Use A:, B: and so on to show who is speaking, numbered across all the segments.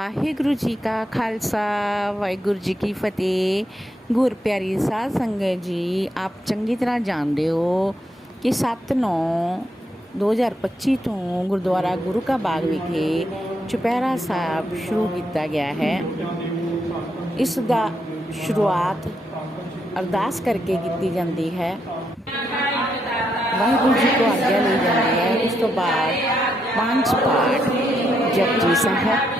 A: ਵਾਹਿਗੁਰੂ ਜੀ ਕਾ ਖਾਲਸਾ ਵਾਹਿਗੁਰੂ ਜੀ ਕੀ ਫਤਿਹ ਗੁਰ ਪਿਆਰੀ ਸਾਧ ਸੰਗਤ ਜੀ ਆਪ ਚੰਗੀ ਤਰ੍ਹਾਂ ਜਾਣਦੇ ਹੋ ਕਿ 7 9 2025 ਤੋਂ ਗੁਰਦੁਆਰਾ ਗੁਰੂ ਕਾ ਬਾਗ ਵਿਖੇ ਚੁਪਹਿਰਾ ਸਾਹਿਬ ਸ਼ੁਰੂ ਕੀਤਾ ਗਿਆ ਹੈ ਇਸ ਦਾ ਸ਼ੁਰੂਆਤ ਅਰਦਾਸ ਕਰਕੇ ਕੀਤੀ ਜਾਂਦੀ ਹੈ ਵਾਹਿਗੁਰੂ ਜੀ ਕੋ ਆਗਿਆ ਲਈ ਜਾਂਦੀ ਹੈ ਉਸ ਤੋਂ ਬਾਅਦ ਪੰਜ ਪਾਠ ਜਪਜੀ ਸਾਹਿਬ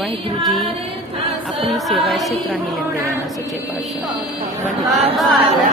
A: ਵਾਹਿਗੁਰੂ ਜੀ ਆਪਣੀ ਸੇਵਾ ਇਸੇ ਤਰ੍ਹਾਂ ਹੀ ਲੈਂਦੇ ਰਹਿਣਾ ਸੱਚੇ ਪਾਤਸ਼ਾਹ। ਵਾਹਿਗੁਰੂ